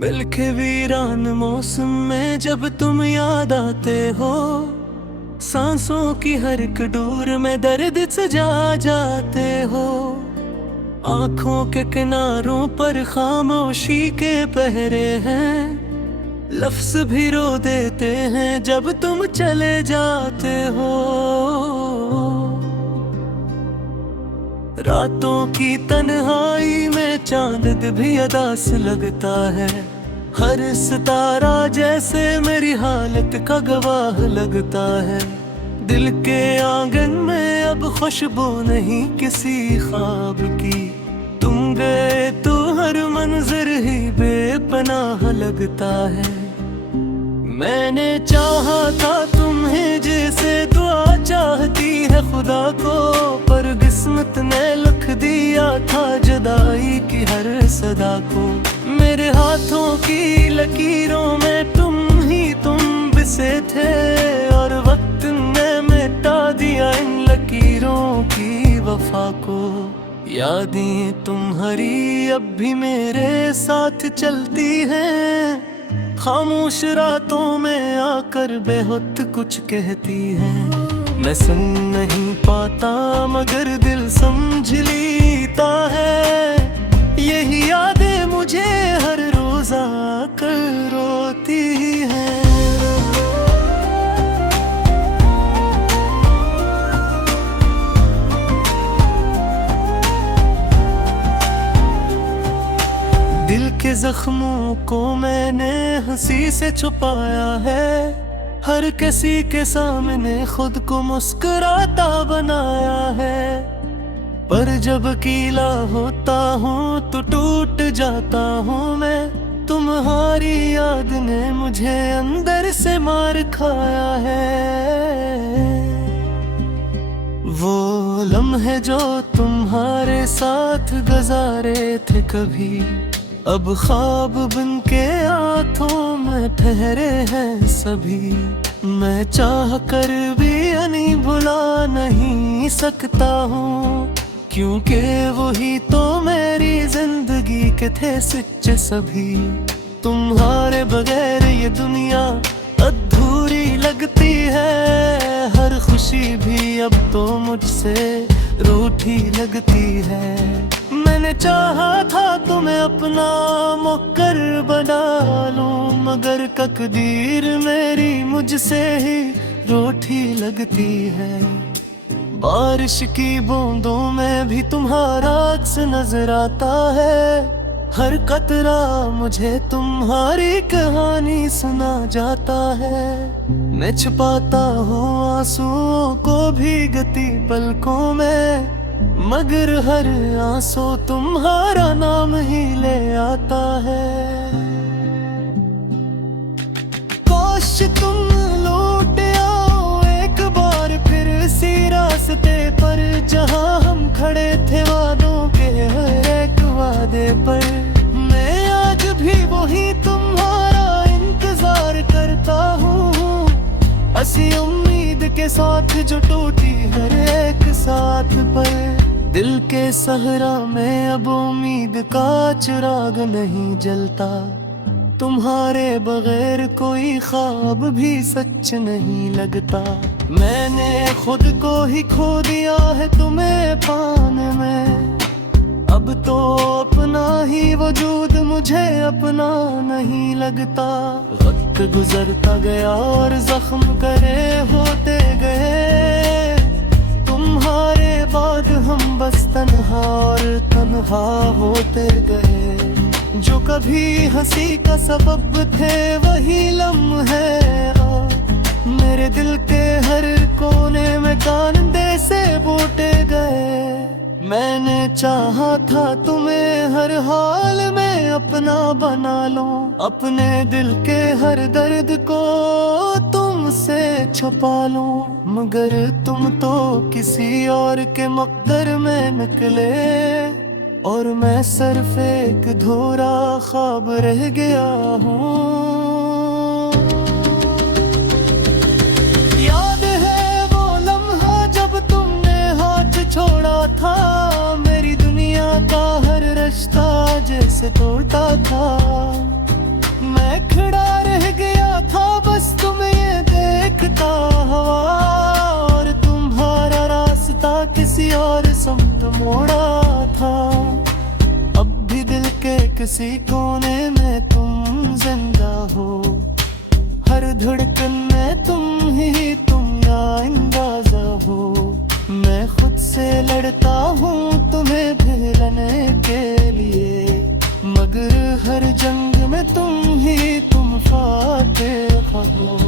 मिलके वीरान मौसम में जब तुम याद आते हो, सांसों की हर एक डोर में दर्द सजा जाते हो। आंखों के किनारों पर खामोशी के पहरे हैं, लफ्ज भी रो देते हैं जब तुम चले जाते हो। रातों की तन्हाई में चांद भी अदास लगता है, हर सितारा जैसे मेरी हालत का गवाह लगता है। दिल के आंगन में अब खुशबू नहीं किसी ख्वाब की, तुम गए तो हर मंजर ही बेपनाह लगता है। मैंने चाहा था तुम्हें जैसे दुआ चाहती है खुदा को, पर किस्मत ने लिख दिया था जुदाई की हर सदा को। मेरे हाथों की लकीरों में तुम बिसे थे, और वक्त ने मिटा दिया इन लकीरों की वफा को। यादें तुम्हारी अब भी मेरे साथ चलती हैं, खामोश रातों में आकर बेहुद कुछ कहती हैं। मैं सुन नहीं पाता मगर दिल समझ लेता है, यही यादें मुझे हर रोज आकर रोती हैं। दिल के जख्मों को मैंने हंसी से छुपाया है, हर किसी के सामने खुद को मुस्कुराता बनाया है। पर जब अकेला होता हूँ तो टूट जाता हूँ मैं, तुम्हारी याद ने मुझे अंदर से मार खाया है। वो लम्हे जो तुम्हारे साथ गुजारे थे कभी, अब ख्वाब बन के आँखों में ठहरे हैं सभी। मैं चाह कर भी यानी भुला नहीं सकता हूँ, क्योंकि वही तो मेरी जिंदगी के थे सच्चे सभी। तुम्हारे बगैर ये दुनिया अधूरी लगती है, हर खुशी भी अब तो मुझसे रूठी लगती है। मैंने चाहा था तुम्हें अपना मुक्कर बना लूं, मगर तकदीर मेरी मुझसे ही रूठी लगती है। बारिश की बूंदों में भी तुम्हारा अक्स नजर आता है, हर कतरा मुझे तुम्हारी कहानी सुना जाता है। मैं छुपाता हूँ आंसुओं को भीगती पलकों में, मगर हर आंसू तुम्हारा नाम ही ले आता है। काश तुम लौट आओ एक बार फिर इसी रास्ते पर, जहां हम खड़े थे वादों के हर एक वादे पर। मैं आज भी वही तुम्हारा इंतजार करता हूँ, हंसी उम्मीद के साथ जो टूटी हर एक साथ पर। दिल के सहरा में अब उम्मीद का चिराग नहीं जलता, तुम्हारे बगैर कोई ख्वाब भी सच नहीं लगता। मैंने खुद को ही खो दिया है तुम्हें पाने में, अब तो अपना ही वजूद मुझे अपना नहीं लगता। वक्त गुजरता गया और जख्म करे होते गए, तुम्हारे बाद हम बस तन्हा और तन्हा होते गए। जो कभी हंसी का सबब थे वही लम्हे मेरे दिल के हर कोने में कांदे से बूटे गए। मैंने चाहा था तुम्हें हर हाल में अपना बना लूं, अपने दिल के हर दर्द को तुमसे छुपा लूं, मगर तुम तो किसी और के मकदर में निकले, और मैं सिर्फ एक अधूरा ख्वाब रह गया हूँ। याद है वो लम्हा जब तुमने हाथ छोड़ा था, मेरी दुनिया का हर रिश्ता जैसे टूटा था। किसी कोने में तुम जिंदा हो, हर धड़कन में तुम ही तुम या अंदाजा हो। मैं खुद से लड़ता हूँ तुम्हें भिड़ने के लिए, मगर हर जंग में तुम फातेह हो।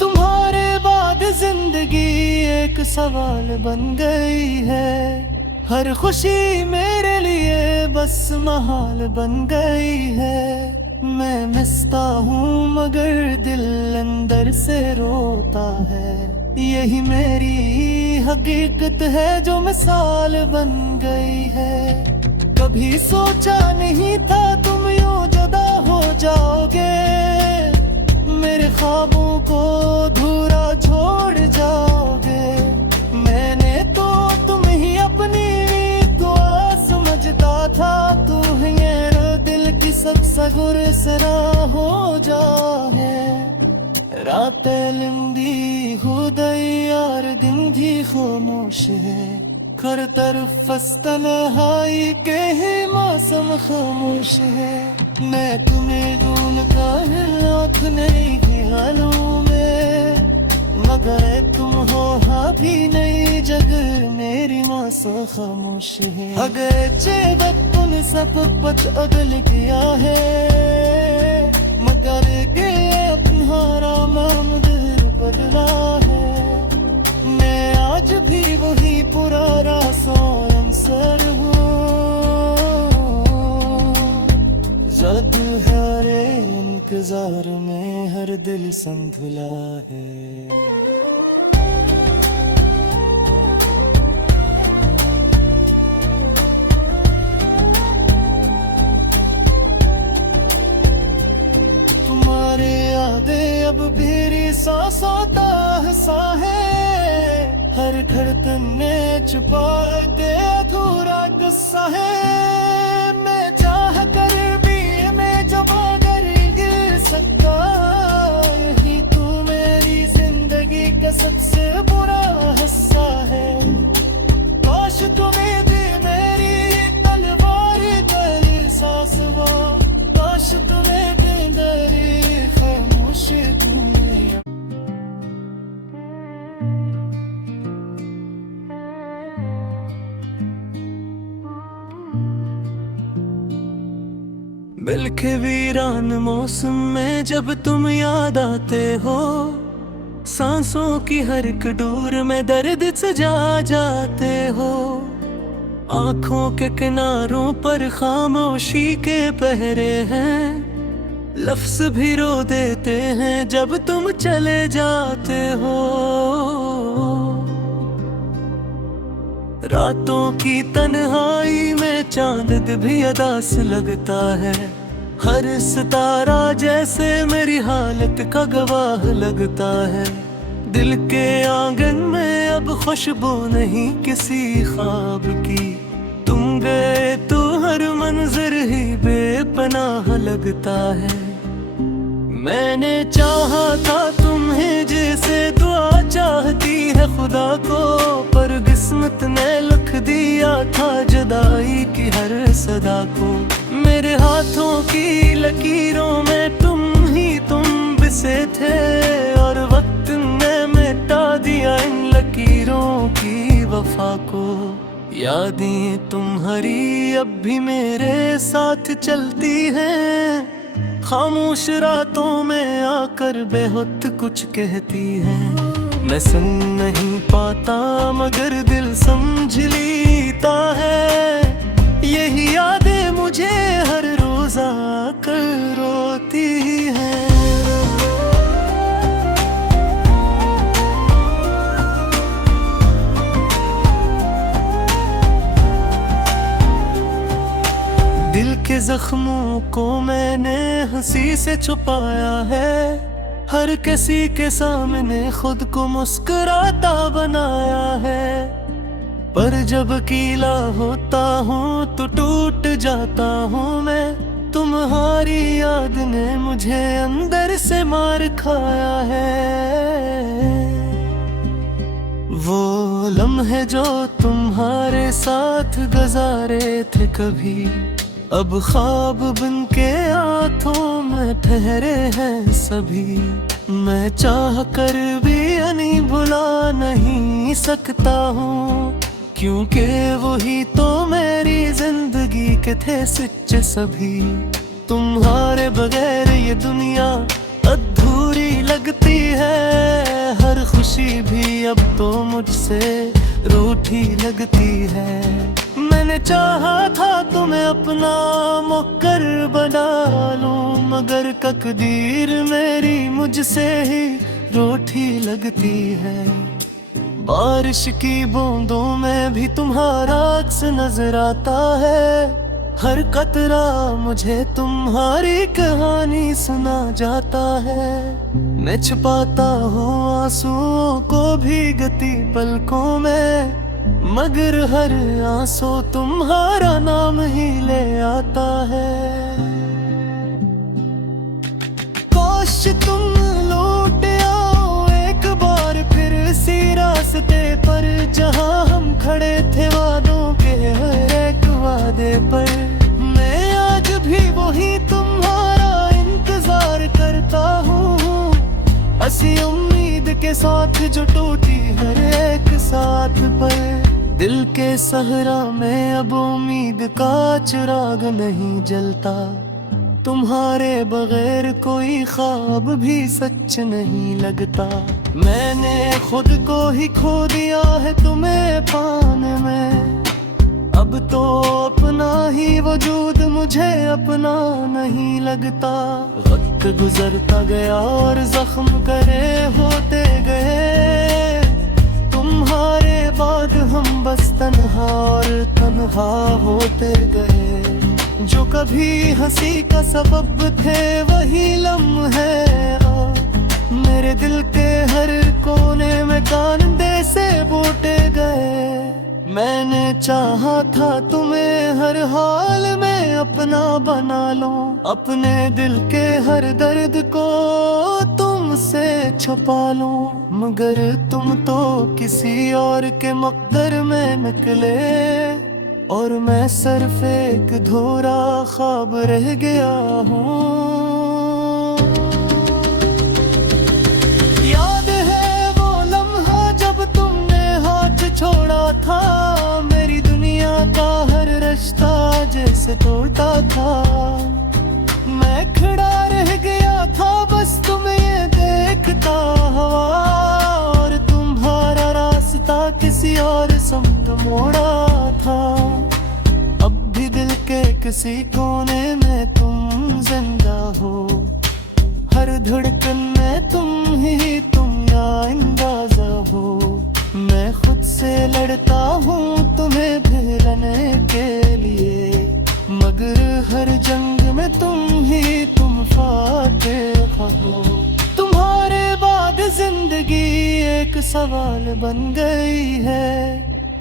तुम्हारे बाद जिंदगी एक सवाल बन गई है, हर खुशी मेरे लिए बस महाल बन गई है। मैं मिसता हूँ मगर दिल अंदर से रोता है, यही मेरी हकीकत है जो मिसाल बन गई है। कभी सोचा नहीं था तुम यूं जुदा हो जाओगे, मेरे ख्वाबों को अधूरा छोड़ जाओगे। मैंने तो तुम ही अपनी दुआ समझता था, तू ही दिल की सबसे गुरसरा हो जाए। रातें लंबी हो गई यार दिन भी खामोश है, हर तरफ तन्हाई के ही मौसम खामोश है। मैं तुम्हें ढूंढता है आँख नहीं की हालों में, मगर तुम हो भी नहीं जग मेरी मौसम खामोश है। अगर चेबत सब पच अगल किया है, मगर के तुम्हारा मंदिर बदला है। मैं आज भी वही पुराना सोनसर हूँ, जद हरे इंतजार में हर दिल संभला है। अब मेरी सांसों का हिस्सा है, हर धड़कन में छुपा के अधूरा गुस्सा है। मैं चाह कर भी मैं जब अगर गिर सकता, यही तू मेरी जिंदगी का सबसे बुरा हिस्सा है। काश तुम्हें भी मेरी तलवार का सांस वो, काश तुम्हें भी मेरी मिल के वीरान मौसम में जब तुम याद आते हो, सांसों की हर एक डोर में दर्द सजा जाते हो। आंखों के किनारों पर खामोशी के पहरे हैं, लफ्ज भी रो देते हैं जब तुम चले जाते हो। रातों की तन्हाई में चांद भी अदास लगता है, हर सितारा जैसे मेरी हालत का गवाह लगता है। दिल के आंगन में अब खुशबू नहीं किसी ख्वाब की, तुम गए तो हर मंजर ही बेपनाह लगता है। मैंने चाहा था तुम्हें जैसे दुआ चाहती है खुदा को, पर किस्मत ने लिख दिया था जुदाई की हर सदा को। मेरे हाथों की लकीरों में तुम बिसे थे, और वक्त ने मिटा दिया इन लकीरों की वफा को। यादें तुम्हारी अब भी मेरे साथ चलती हैं, खामोश रातों में आकर बेहुद कुछ कहती है। मैं सुन नहीं पाता मगर दिल समझ लेता है, यही यादें मुझे हर रोज आकर रोती हैं। दिल के जख्मों को मैंने हंसी से छुपाया है, हर किसी के सामने खुद को मुस्कुराता बनाया है। पर जब गीला होता हूँ तो टूट जाता हूँ मैं, तुम्हारी याद ने मुझे अंदर से मार खाया है। वो लम्हे जो तुम्हारे साथ गुजारे थे कभी, अब ख्वाब बन के आंखों में ठहरे हैं सभी, मैं चाह कर भी नहीं भुला नहीं सकता हूँ, क्योंकि वही तो मेरी जिंदगी के थे सच्चे सभी। तुम्हारे बगैर ये दुनिया अधूरी लगती है, हर खुशी भी अब तो मुझसे रूठी लगती है। मैंने चाहा था तुम्हें अपना मुक्कर बना लूं, मगर तकदीर मेरी मुझसे ही रूठी लगती है। बारिश की बूंदों में भी तुम्हारा अक्स नजर आता है, हर कतरा मुझे तुम्हारी कहानी सुना जाता है। मैं छुपाता हूँ आंसुओं को भीगती पलकों में, मगर हर आंसू तुम्हारा नाम ही ले आता है। काश तुम लौट आओ एक बार फिर इसी रास्ते पर, जहाँ हम खड़े थे वादों के हर एक वादे पर। मैं आज भी वही तुम्हारा इंतजार करता हूँ, हंसी उम्मीद के साथ जो टूटी हर एक साथ पर। दिल के सहरा में अब उम्मीद का चिराग नहीं जलता, तुम्हारे बगैर कोई ख्वाब भी सच नहीं लगता। मैंने खुद को ही खो दिया है तुम्हें पाने में, अब तो अपना ही वजूद मुझे अपना नहीं लगता। वक्त गुजरता गया और जख्म करे होते गए, तुम्हारे बाद हम बस तन्हा और तन्हा होते गए। जो कभी हंसी का सबब थे वही लम्हे मेरे दिल के हर कोने में कांदे से बूटे गए। मैंने चाहा था तुम्हें हर हाल में अपना बना लो, अपने दिल के हर दर्द को तुमसे छुपा लो, मगर तुम तो किसी और के मकदर में निकले और मैं सिर्फ एक अधूरा ख्वाब रह गया हूँ। याद है वो लम्हा जब तुमने हाथ छोड़ा था, मेरी दुनिया का हर रिश्ता जैसे टूटा था। मैं खड़ा रह गया था बस तुम ये देखता हुआ, और तुम्हारा रास्ता किसी और समत मोड़ा था। अब भी दिल के किसी कोने में तुम जिंदा हो, हर धड़कन में तुम ही तुम या अंदाजा हो। मैं खुद से लड़ता हूँ तुम्हें भिड़ने के लिए, मगर हर जंग में तुम ही तुम फातेह हो। तुम्हारे बाद जिंदगी एक सवाल बन गई है,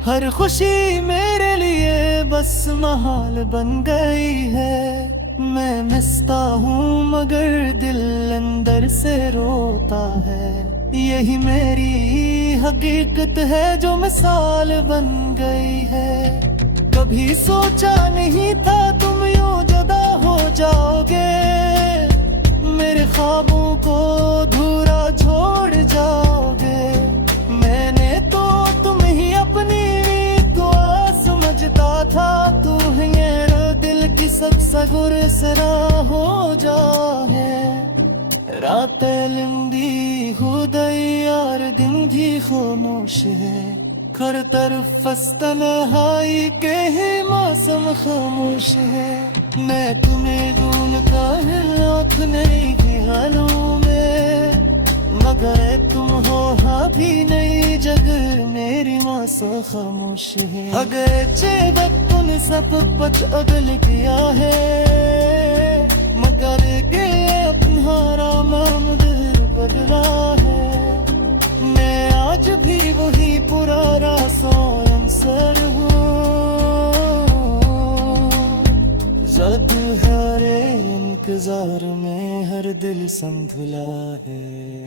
हर खुशी मेरे लिए बस महाल बन गई है। मैं मिसता हूँ मगर दिल अंदर से रोता है, यही मेरी हकीकत है जो मिसाल बन गई है। कभी सोचा नहीं था तुम यूं जुदा हो जाओगे, मेरे ख्वाबों को अधूरा छोड़ जाओगे। मैंने तो तुम ही अपनी दुआ समझता था, तू है ये दिल की सबसे गुरसरा हो जाए। रातें लंबी हो गई यार दिन भी खामोश है, हर तरफ तन्हाई के ही मौसम खामोश है। मैं तुम्हें ढूंढता है आँख नहीं की हालों में, मगर तुम हो हाँ भी नहीं जग मेरी मौसम खामोश है। अगर चेबन सब पच अगल गया है, मगर के तुम्हारा मामदर बदला है। मैं आज भी वही पुराना सोयंसर हूँ, जद हरे इंतजार में हर दिल संभला है।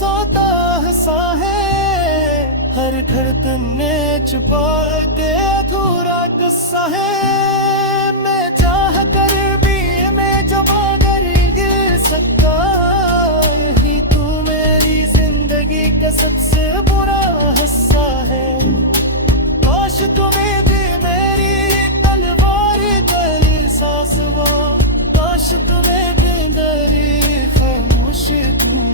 सोता हंसा है, हर धड़कन ने छुपा के अधूरा गुस्सा है। मैं चाह कर भी मैं जमा कर गिर सकता, यही तू मेरी जिंदगी का सबसे बुरा हिस्सा है। काश तुम्हें दी मेरी तलवार तेरी सांस वो, काश तुम्हें दी मेरी खामोशी तुम्हें।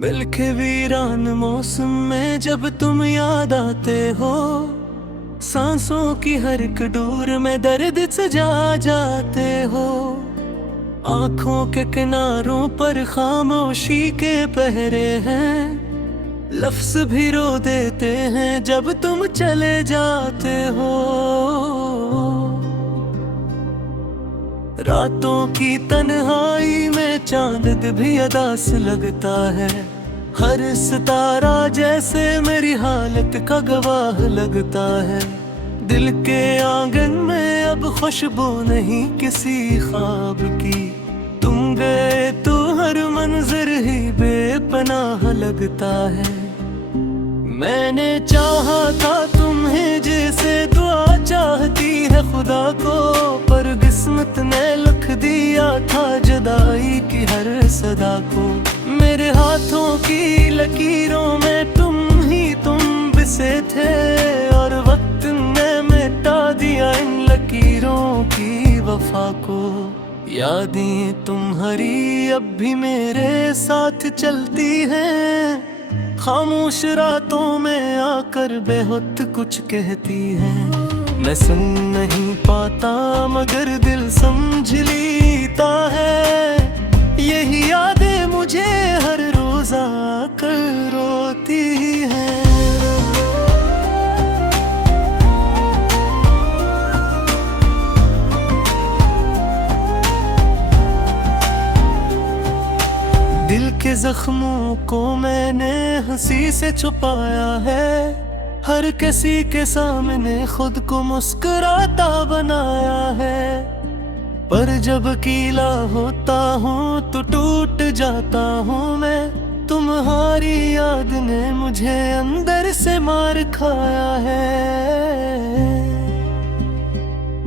बिल के वीरान मौसम में जब तुम याद आते हो, सांसों की हर एक डोर में दर्द सजा जाते हो। आंखों के किनारों पर खामोशी के पहरे हैं, लफ्ज भी रो देते हैं जब तुम चले जाते हो। रातों की तन्हाई में चांद भी अदास लगता है, हर सितारा जैसे मेरी हालत का गवाह लगता है। दिल के आंगन में अब खुशबू नहीं किसी ख्वाब की, तुम गए तो हर मंजर ही बेपनाह लगता है। मैंने चाहा था तुम्हें जैसे दुआ चाहती है खुदा को, पर किस्मत ने लिख दिया था जुदाई की हर सदा को। मेरे हाथों की लकीरों में तुम बिसे थे, और वक्त ने मिटा दिया इन लकीरों की वफा को। यादें तुम्हारी अब भी मेरे साथ चलती हैं, खामोश रातों में आकर बेहुद कुछ कहती है। मैं सुन नहीं पाता मगर दिल समझ लेता है, यही यादें मुझे हर रोज आकर रोती हैं। दिल के जख्मों को मैंने हंसी से छुपाया है, हर किसी के सामने खुद को मुस्कुराता बनाया है। पर जब अकेला होता हूँ तो टूट जाता हूँ मैं, तुम्हारी याद ने मुझे अंदर से मार खाया है।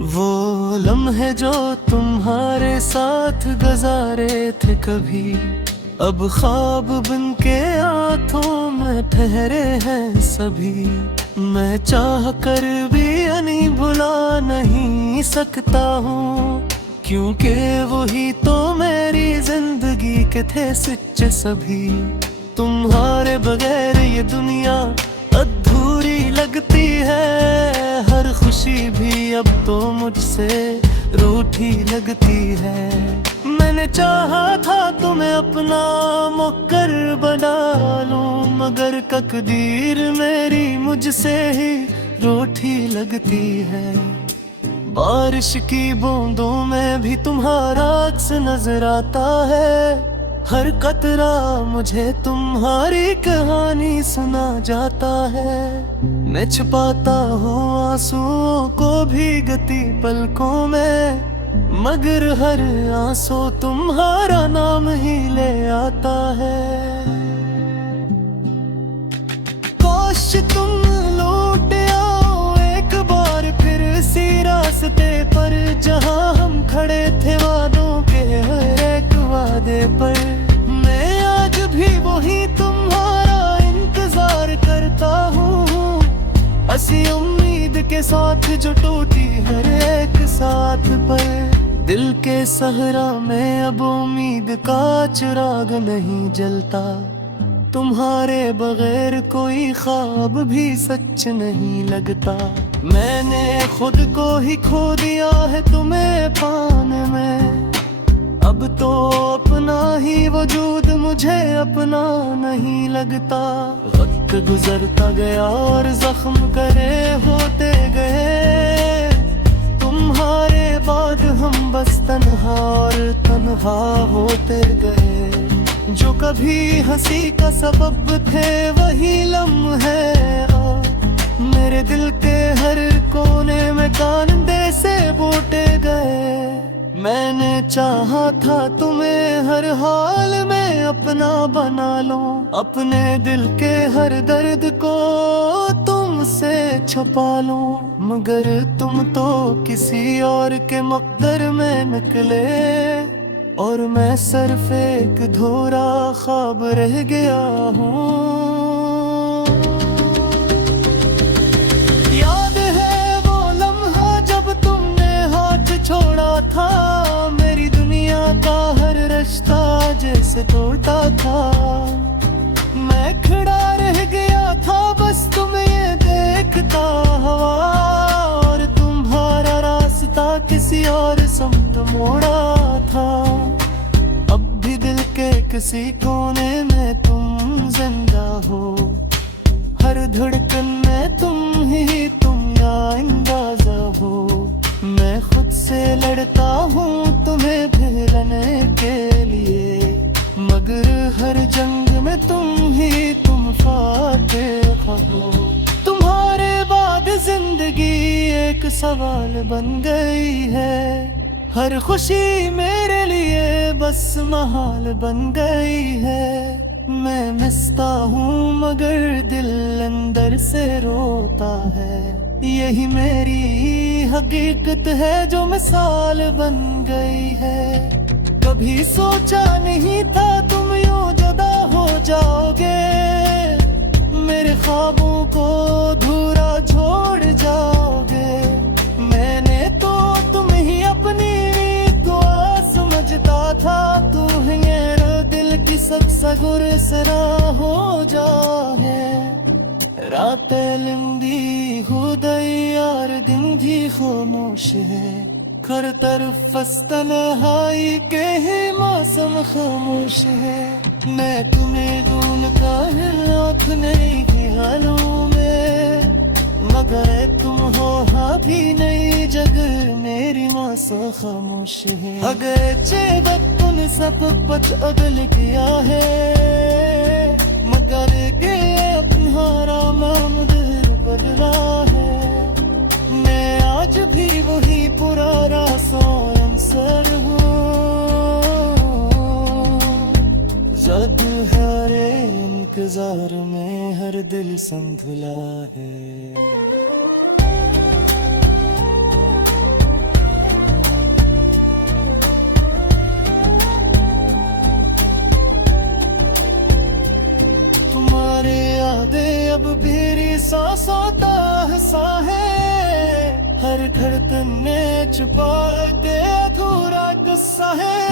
वो लम्हे जो तुम्हारे साथ गुजारे थे कभी, अब ख्वाब बन के आँखों में ठहरे हैं सभी। मैं चाह कर भी यानी भुला नहीं सकता हूँ, क्योंकि वही तो मेरी जिंदगी के थे सच्चे सभी। तुम्हारे बगैर ये दुनिया अधूरी लगती है, हर खुशी भी अब तो मुझसे रूठी लगती है। मैंने चाहा था तुम्हें अपना मुक्कर बना लूं, मगर तकदीर मेरी मुझसे ही रूठी लगती है। बारिश की बूंदों में भी तुम्हारा अक्स नजर आता है, हर कतरा मुझे तुम्हारी कहानी सुना जाता है। मैं छुपाता हूँ आंसुओं को भी गती पलकों में, मगर हर आंसू तुम्हारा नाम ही ले आता है। काश तुम लौट आओ एक बार फिर इसी रास्ते पर, जहां हम खड़े थे वादों के हर एक वादे पर। मैं आज भी वही तुम्हारा इंतजार करता हूँ, हंसी उम्मीद के साथ जो टूटी हर एक साथ पर। दिल के सहरा में अब उम्मीद का चिराग नहीं जलता, तुम्हारे बगैर कोई ख्वाब भी सच नहीं लगता। मैंने खुद को ही खो दिया है तुम्हें पाने में, अब तो अपना ही वजूद मुझे अपना नहीं लगता। वक्त गुजरता गया और जख्म करे होते गए, तुम्हारे बाद हम बस तन्हा और तन्हा होते गए। जो कभी हंसी का सबब थे वही लम्हे मेरे दिल के हर कोने में कांदे से बूटे गए। मैंने चाहा था तुम्हें हर हाल में अपना बना लो, अपने दिल के हर दर्द को तुमसे छुपा लो, मगर तुम तो किसी और के मकदर में निकले और मैं सिर्फ एक अधूरा ख्वाब रह गया हूँ। याद है वो लम्हा जब तुमने हाथ छोड़ा था, मेरी दुनिया का हर रिश्ता जैसे टूटा था। मैं खड़ा रह गया था बस तुम ये देखता हुआ, और तुम्हारा रास्ता किसी और समत मोड़ा था। अब भी दिल के किसी कोने में तुम जिंदा हो, हर धड़कन में तुम ही तुम या अंदाजा हो। मैं खुद से लड़ता हूँ तुम्हें भिड़ने के लिए, मगर हर जंग में तुम ही तुम फातेह हो। तुम्हारे बाद जिंदगी एक सवाल बन गई है, हर खुशी मेरे लिए बस महाल बन गई है। मैं मिसता हूँ मगर दिल अंदर से रोता है, यही मेरी हकीकत है जो मिसाल बन गई है। कभी सोचा नहीं था तुम यूं जुदा हो जाओगे, मेरे ख्वाबों को अधूरा छोड़ जाओगे। मैंने तो तुम ही अपनी दुआ समझता था, तू है मेरे दिल की सबसे गुरसरा हो जाए। रातें लंबी हो गई यार दिन भी खामोश है, हर तरफ तन्हाई के ही मौसम खामोश है। मैं तुम्हें ढूंढता है आँख नहीं ख्यालों में, मगर तुम हो भी नहीं जग मेरी मासूम खामोश है। अगर चेबन सब पच अगल किया है, मगर के अपना मामूद बदला है। मैं आज भी वही पुराना सोनसर हूँ, जद हरे इंतजार में हर दिल संभला है। तुम्हारे यादें अब मेरी सांसों का हिस्सा है, हर धड़कन में छुपा के अधूरा गुस्सा है।